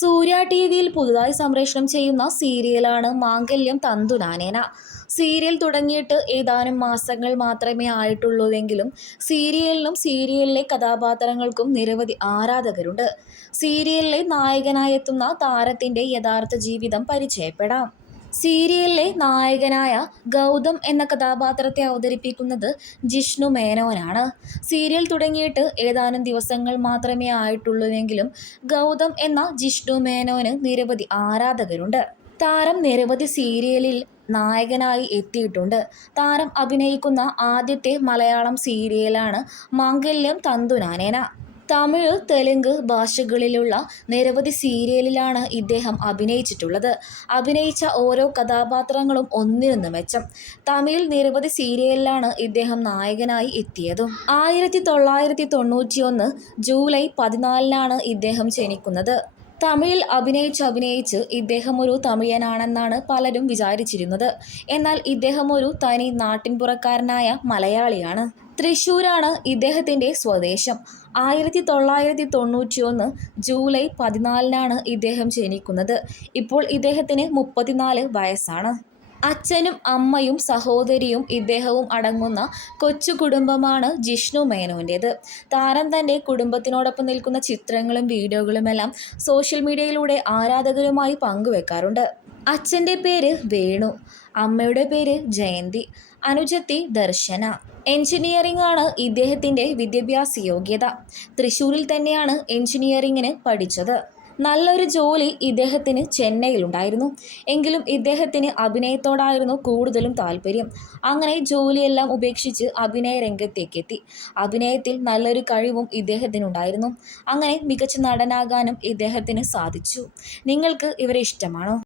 സൂര്യ T വിയിൽ പുതുതായി സംപ്രേഷണം ചെയ്യുന്ന സീരിയലാണ് മാംഗല്യം തന്തുനാനേന സീരിയൽ തുടങ്ങിയിട്ട് ഏതാനും മാസങ്ങൾ മാത്രമേ ആയിട്ടുള്ളൂവെങ്കിലും സീരിയലിനും സീരിയലിലെ കഥാപാത്രങ്ങൾക്കും നിരവധി ആരാധകരുണ്ട്. സീരിയലിലെ നായകനായെത്തുന്ന താരത്തിന്റെ യഥാർത്ഥ ജീവിതം പരിചയപ്പെടാം. സീരിയലിലെ നായകനായ ഗൗതം എന്ന കഥാപാത്രത്തെ അവതരിപ്പിക്കുന്നത് ജിഷ്ണു മേനോനാണ്. സീരിയൽ തുടങ്ങിയിട്ട് ഏതാനും ദിവസങ്ങൾ മാത്രമേ ആയിട്ടുള്ളൂവെങ്കിലും ഗൗതം എന്ന ജിഷ്ണു മേനോന് നിരവധി ആരാധകരുണ്ട്. താരം നിരവധി സീരിയലിൽ നായകനായി എത്തിയിട്ടുണ്ട്. താരം അഭിനയിക്കുന്ന ആദ്യത്തെ മലയാളം സീരിയലാണ് മാംഗല്യം തന്തുനാനേന. തമിഴ് തെലുങ്ക് ഭാഷകളിലുള്ള നിരവധി സീരിയലിലാണ് ഇദ്ദേഹം അഭിനയിച്ചിട്ടുള്ളത്. അഭിനയിച്ച ഓരോ കഥാപാത്രങ്ങളും ഒന്നിനൊന്ന് മെച്ചം. തമിഴിൽ നിരവധി സീരിയലിലാണ് ഇദ്ദേഹം നായകനായി എത്തിയതും. ആയിരത്തി തൊള്ളായിരത്തി തൊണ്ണൂറ്റിയൊന്ന് ജൂലൈ പതിനാലിനാണ് ഇദ്ദേഹം ജനിക്കുന്നത്. തമിഴിൽ അഭിനയിച്ച് അഭിനയിച്ച് ഇദ്ദേഹം ഒരു തമിഴനാണെന്നാണ് പലരും വിചാരിച്ചിരുന്നത്. എന്നാൽ ഇദ്ദേഹം ഒരു തനി നാട്ടിൻപുറക്കാരനായ മലയാളിയാണ്. തൃശ്ശൂരാണ് ഇദ്ദേഹത്തിന്റെ സ്വദേശം. ആയിരത്തി തൊള്ളായിരത്തി തൊണ്ണൂറ്റി ഒന്ന് ജൂലൈ പതിനാലിനാണ് ഇദ്ദേഹം ജനിക്കുന്നത്. ഇപ്പോൾ ഇദ്ദേഹത്തിന് മുപ്പത്തിനാല് വയസ്സാണ്. അച്ഛനും അമ്മയും സഹോദരിയും ഇദ്ദേഹവും അടങ്ങുന്ന കൊച്ചു കുടുംബമാണ് ജിഷ്ണു മേനോന്റേത്. താരം തന്റെ കുടുംബത്തിനോടൊപ്പം നിൽക്കുന്ന ചിത്രങ്ങളും വീഡിയോകളുമെല്ലാം സോഷ്യൽ മീഡിയയിലൂടെ ആരാധകരുമായി പങ്കുവെക്കാറുണ്ട്. അച്ഛന്റെ പേര് വേണു അമ്മയുടെ പേര് ജയന്തി അനുജത്തി ദർശന. എഞ്ചിനീയറിംഗ് ആണ് ഇദ്ദേഹത്തിന്റെ വിദ്യാഭ്യാസ യോഗ്യത. തൃശ്ശൂരിൽ തന്നെയാണ് എഞ്ചിനീയറിംഗിന് പഠിച്ചത്. നല്ലൊരു ജോലി ഇദ്ദേഹത്തിന് ചെന്നൈയിലുണ്ടായിരുന്നു. എങ്കിലും ഇദ്ദേഹത്തിന് അഭിനയത്തോടായിരുന്നു കൂടുതലും താല്പര്യം. അങ്ങനെ ജോലിയെല്ലാം ഉപേക്ഷിച്ച് അഭിനയ രംഗത്തേക്കെത്തി. അഭിനയത്തിൽ നല്ലൊരു കഴിവും ഇദ്ദേഹത്തിനുണ്ടായിരുന്നു. അങ്ങനെ മികച്ച നടനാകാനും ഇദ്ദേഹത്തിന് സാധിച്ചു. നിങ്ങൾക്ക് ഇവരെ ഇഷ്ടമാണോ?